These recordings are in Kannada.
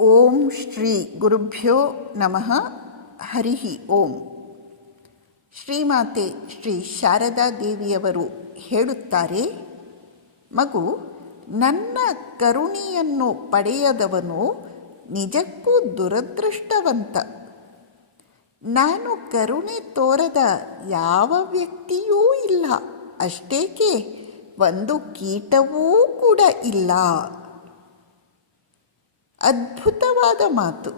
ಓಂ ಶ್ರೀ ಗುರುಭ್ಯೋ ನಮಃ. ಹರಿ ಓಂ. ಶ್ರೀಮಾತೆ ಶ್ರೀ ಶಾರದಾ ದೇವಿಯವರು ಹೇಳುತ್ತಾರೆ, ಮಗು, ನನ್ನ ಕರುಣೆಯನ್ನು ಪಡೆಯದವನು ನಿಜಕ್ಕೂ ದುರದೃಷ್ಟವಂತ. ನಾನು ಕರುಣೆ ತೋರದ ಯಾವ ವ್ಯಕ್ತಿಯೂ ಇಲ್ಲ, ಅಷ್ಟೇಕೆ ಒಂದು ಕೀಟವೂ ಕೂಡ ಇಲ್ಲ. ಅದ್ಭುತವಾದ ಮಾತು.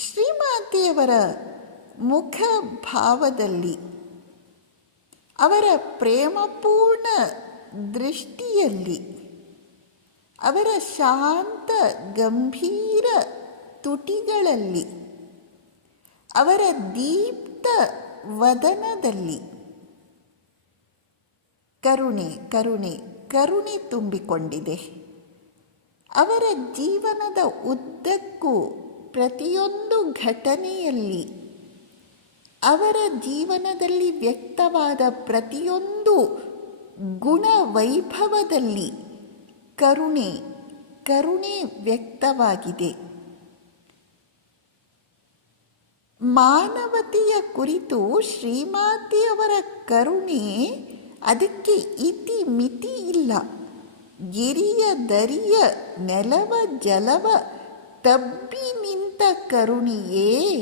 ಶ್ರೀಮಾತೆಯವರ ಮುಖ ಭಾವದಲ್ಲಿ, ಅವರ ಪ್ರೇಮಪೂರ್ಣ ದೃಷ್ಟಿಯಲ್ಲಿ, ಅವರ ಶಾಂತ ಗಂಭೀರ ತುಟಿಗಳಲ್ಲಿ, ಅವರ ದೀಪ್ತ ವದನದಲ್ಲಿ ಕರುಣೆ ಕರುಣೆ ಕರುಣೆ ತುಂಬಿಕೊಂಡಿದೆ. ಅವರ ಜೀವನದ ಉದ್ದಕ್ಕೂ ಪ್ರತಿಯೊಂದು ಘಟನೆಯಲ್ಲಿ, ಅವರ ಜೀವನದಲ್ಲಿ ವ್ಯಕ್ತವಾದ ಪ್ರತಿಯೊಂದು ಗುಣವೈಭವದಲ್ಲಿ ಕರುಣೆ ಕರುಣೆ ವ್ಯಕ್ತವಾಗಿದೆ. ಮಾನವತೆಯ ಕುರಿತು ಶ್ರೀಮಾತೆಯವರ ಕರುಣೆ, ಅದಕ್ಕೆ ಇತಿ ಮಿತಿ ಇಲ್ಲ. ಗಿರಿಯ ದರಿಯ ನೆಲವ ಜಲವ ತಬ್ಬಿ ನಿಂತ ಕರುಣೆಯೇ,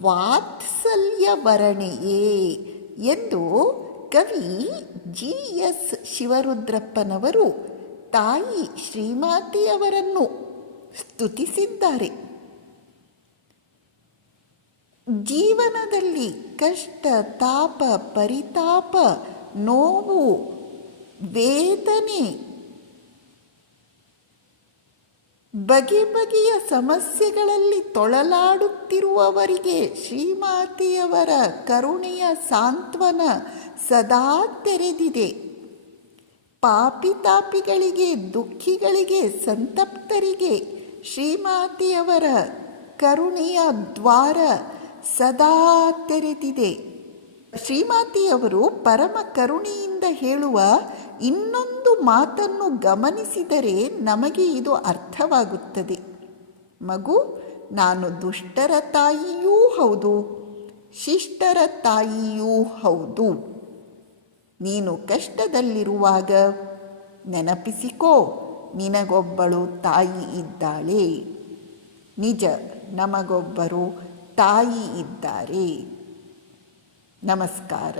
ವಾತ್ಸಲ್ಯ ವರಣೆಯೇ ಎಂದು ಕವಿ ಜಿ.ಎಸ್. ಶಿವರುದ್ರಪ್ಪನವರು ತಾಯಿ ಶ್ರೀಮಾತೆಯವರನ್ನು ಸ್ತುತಿಸಿದ್ದಾರೆ. ಜೀವನದಲ್ಲಿ ಕಷ್ಟ, ತಾಪ, ಪರಿತಾಪ, ನೋವು, ವೇದನೆ, ಬಗೆ ಬಗೆಯ ಸಮಸ್ಯೆಗಳಲ್ಲಿ ತೊಳಲಾಡುತ್ತಿರುವವರಿಗೆ ಶ್ರೀಮಾತೆಯವರ ಕರುಣೆಯ ಸಾಂತ್ವನ ಸದಾ ತೆರೆದಿದೆ. ಪಾಪಿತಾಪಿಗಳಿಗೆ, ದುಃಖಿಗಳಿಗೆ, ಸಂತಪ್ತರಿಗೆ ಶ್ರೀಮಾತೆಯವರ ಕರುಣೆಯ ದ್ವಾರ ಸದಾ ತೆರೆದಿದೆ. ಶ್ರೀಮಾತೆಯವರು ಪರಮ ಕರುಣೆಯಿಂದ ಹೇಳುವ ಇನ್ನೊಂದು ಮಾತನ್ನು ಗಮನಿಸಿದರೆ ನಮಗೆ ಇದು ಅರ್ಥವಾಗುತ್ತದೆ. ಮಗು, ನಾನು ದುಷ್ಟರ ತಾಯಿಯೂ ಹೌದು, ಶಿಷ್ಟರ ತಾಯಿಯೂ ಹೌದು. ನೀನು ಕಷ್ಟದಲ್ಲಿರುವಾಗ ನೆನಪಿಸಿಕೋ, ನಿನಗೊಬ್ಬಳು ತಾಯಿ ಇದ್ದಾಳೆ. ನಿಜ, ನಮಗೊಬ್ಬರು ತಾಯಿ ಇದ್ದಾರೆ. ನಮಸ್ಕಾರ.